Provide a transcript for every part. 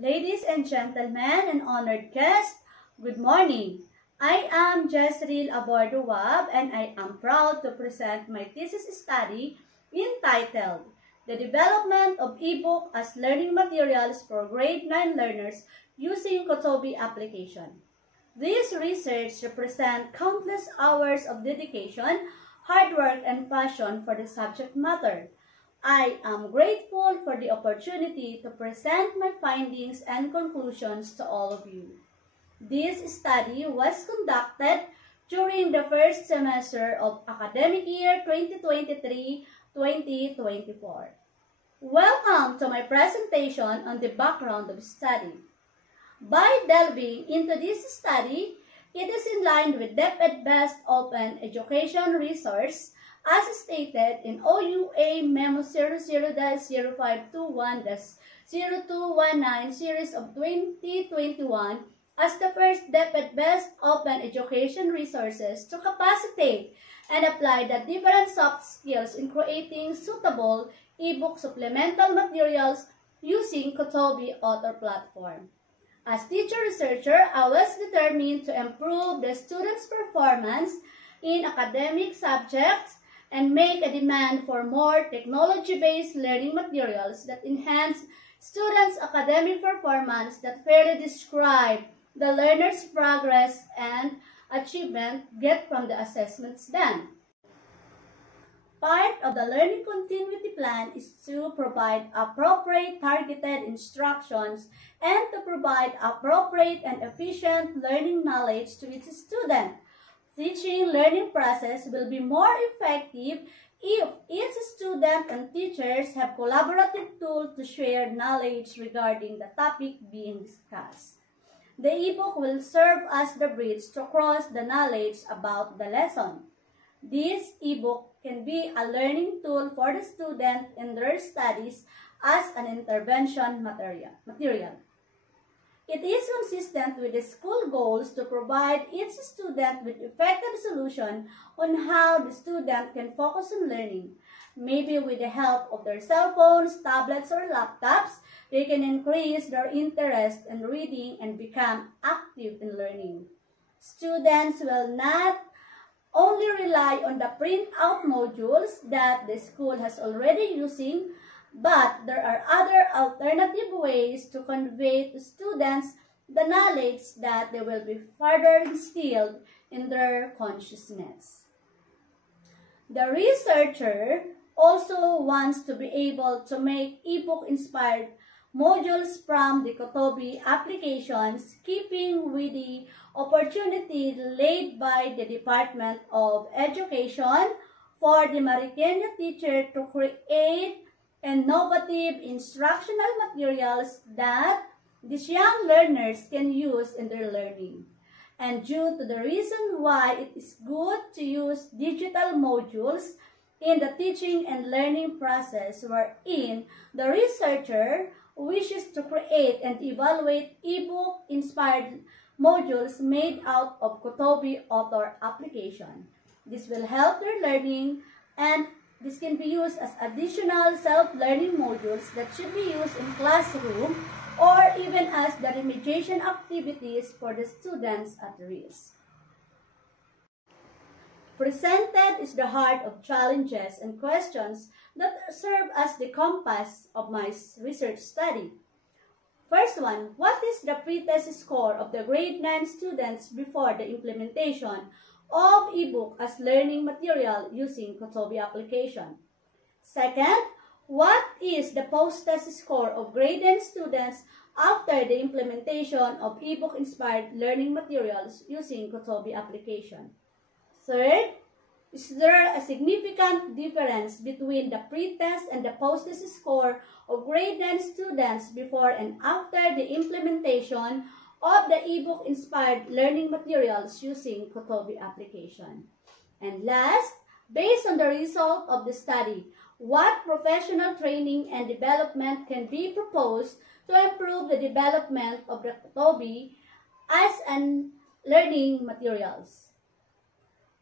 Ladies and gentlemen and honored guests, good morning. I am Jezreel Aborduwab and I am proud to present my thesis study entitled The Development of eBook as Learning Materials for Grade 9 Learners Using Kotobi Application. This research represents countless hours of dedication, hard work, and passion for the subject matter. I am grateful for the opportunity to present my findings and conclusions to all of you. This study was conducted during the first semester of academic year 2023-2024. Welcome to my presentation on the background of study. By delving into this study, it is in line with DepEd Best Open Education Resource as stated in OUA Memo 00-0521-0219 Series of 2021 as the first DepEd Best Open Education Resources to capacitate and apply the different soft skills in creating suitable ebook supplemental materials using Kotobi Author Platform. As teacher-researcher, I was determined to improve the students' performance in academic subjects and make a demand for more technology-based learning materials that enhance students' academic performance that fairly describe the learner's progress and achievement get from the assessments done. Part of the learning continuity plan is to provide appropriate targeted instructions and to provide appropriate and efficient learning knowledge to its student. Teaching learning process will be more effective if each student and teachers have collaborative tools to share knowledge regarding the topic being discussed. The ebook will serve as the bridge to cross the knowledge about the lesson. This ebook can be a learning tool for the student in their studies as an intervention material. It is consistent with the school goals to provide each student with effective solution on how the student can focus on learning. Maybe with the help of their cell phones, tablets, or laptops, they can increase their interest in reading and become active in learning. Students will not only rely on the printout modules that the school has already using, but there are other alternative ways to convey to students the knowledge that they will be further instilled in their consciousness. The researcher also wants to be able to make ebook-inspired modules from the Kotobi applications, keeping with the opportunity laid by the Department of Education for the Marikina teacher to create innovative instructional materials that these young learners can use in their learning. And due to the reason why it is good to use digital modules in the teaching and learning process wherein the researcher wishes to create and evaluate ebook-inspired modules made out of Kotobi Author application. This will help their learning, and this can be used as additional self-learning modules that should be used in classroom or even as the remediation activities for the students at risk. Presented is the heart of challenges and questions that serve as the compass of my research study. First one, what is the pretest score of the grade 9 students before the implementation of ebook as learning material using Kotobi application? Second, what is the post-test score of grade 10 students after the implementation of ebook-inspired learning materials using Kotobi application? Third, is there a significant difference between the pretest and the post-test score of grade 9 students before and after the implementation of the ebook-inspired learning materials using Kotobi application? And last, based on the result of the study, what professional training and development can be proposed to improve the development of the Kotobi as an learning materials?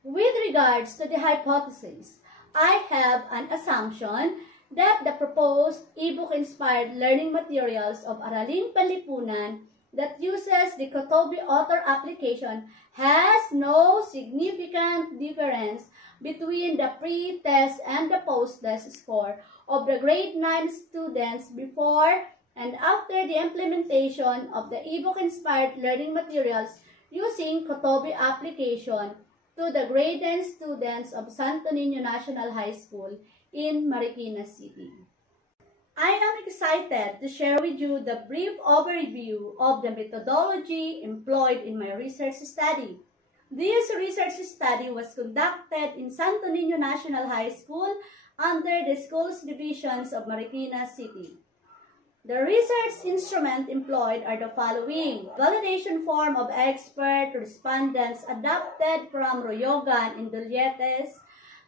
With regards to the hypothesis, I have an assumption that the proposed ebook-inspired learning materials of Araling Panlipunan that uses the Kotobi author application has no significant difference between the pre-test and the post-test score of the grade 9 students before and after the implementation of the ebook-inspired learning materials using Kotobi application to the grade 10 students of Santo Niño National High School in Marikina City. I am excited to share with you the brief overview of the methodology employed in my research study. This research study was conducted in Santo Niño National High School under the Schools Divisions of Marikina City. The research instrument employed are the following: validation form of expert respondents adapted from Royogan and Dulietes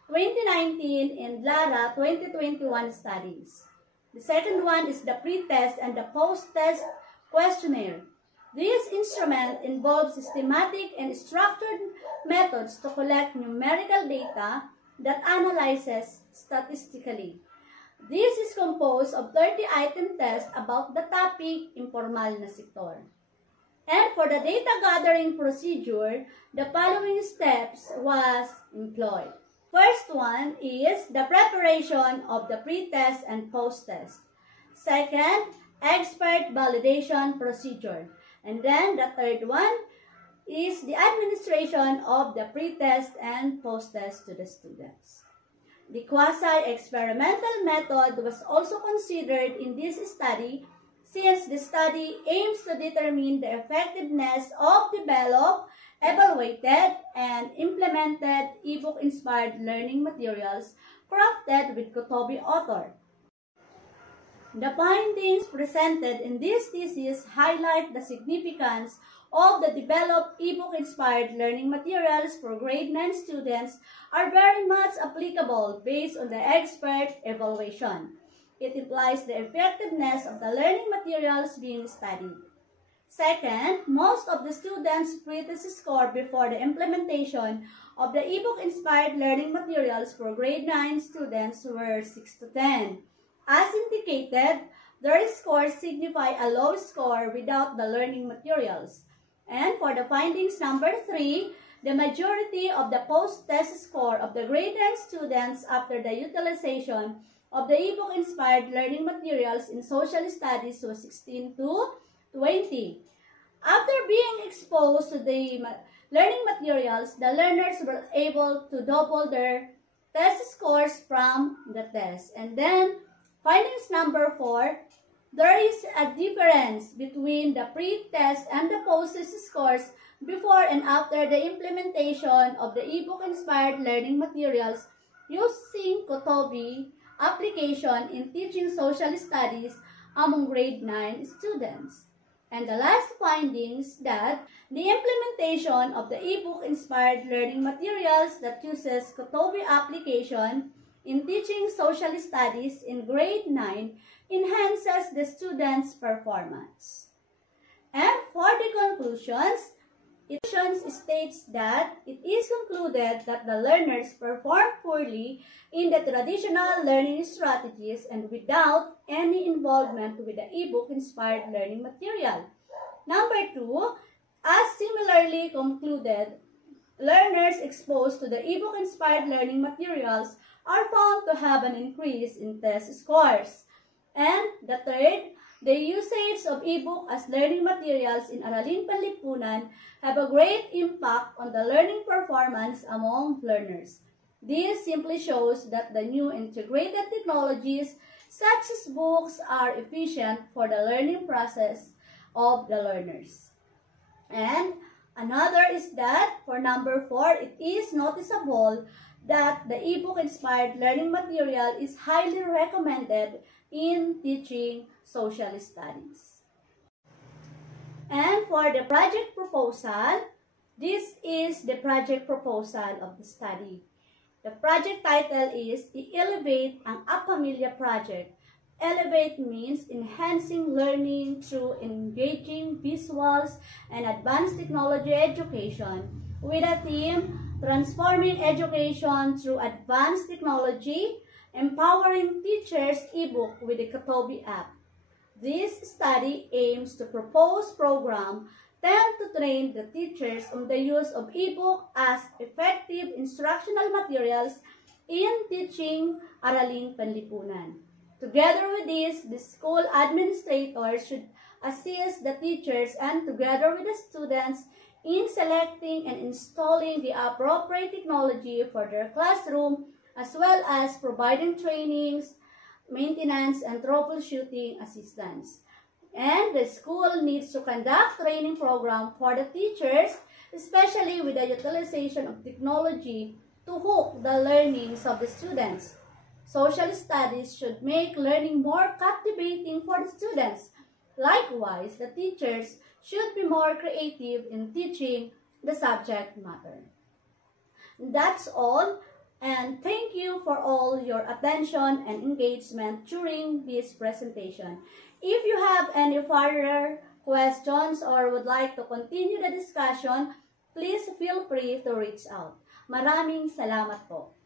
2019 and Lara 2021 studies. The second one is the pre-test and the post-test questionnaire. This instrument involves systematic and structured methods to collect numerical data that analyzes statistically. This is composed of 30-item tests about the topic, informal na sektor. And for the data gathering procedure, the following steps was employed. First one is the preparation of the pre-test and post-test. Second, expert validation procedure. And then the third one is the administration of the pre-test and post-test to the students. The quasi-experimental method was also considered in this study since the study aims to determine the effectiveness of developed, evaluated, and implemented ebook-inspired learning materials crafted with Kotobi author. The findings presented in this thesis highlight the significance of the developed ebook-inspired learning materials for grade 9 students are very much applicable based on the expert evaluation. It implies the effectiveness of the learning materials being studied. Second, most of the students' pre-test score before the implementation of the ebook-inspired learning materials for grade 9 students were 6 to 10. As indicated, their scores signify a low score without the learning materials. And for the findings number 3, the majority of the post-test score of the grade 10 students after the utilization of the ebook-inspired learning materials in social studies was 16 to 20. After being exposed to the learning materials, the learners were able to double their test scores from the test. And then, findings number 4, there is a difference between the pre-test and the post-test scores before and after the implementation of the ebook-inspired learning materials using Kotobi application in teaching social studies among grade 9 students. And the last findings that the implementation of the ebook-inspired learning materials that uses Kotobi application in teaching social studies in grade 9 enhances the students' performance. And for the conclusions, it states that it is concluded that the learners perform poorly in the traditional learning strategies and without any involvement with the ebook-inspired learning material. Number 2, as similarly concluded, learners exposed to the ebook-inspired learning materials are found to have an increase in test scores. And the third, the usage of ebook as learning materials in Araling Panlipunan have a great impact on the learning performance among learners. This simply shows that the new integrated technologies such as books are efficient for the learning process of the learners. And another is that for number 4, it is noticeable that the ebook-inspired learning material is highly recommended in teaching social studies. And for the project proposal, this is the project proposal of the study. The project title is I-Elevate ang A-Pamilya Project. Elevate means enhancing learning through engaging visuals and advanced technology education with a theme, transforming education through advanced technology, Empowering Teachers ebook with the Katobi app. This study aims to propose program tend to train the teachers on the use of ebook as effective instructional materials in teaching Araling Panlipunan. Together with this, the school administrators should assist the teachers and together with the students in selecting and installing the appropriate technology for their classroom, as well as providing trainings, maintenance, and troubleshooting assistance. And the school needs to conduct training program for the teachers, especially with the utilization of technology to hook the learnings of the students. Social studies should make learning more captivating for the students. Likewise, the teachers should be more creative in teaching the subject matter. That's all, and thank you for all your attention and engagement during this presentation. If you have any further questions or would like to continue the discussion, please feel free to reach out. Maraming salamat po.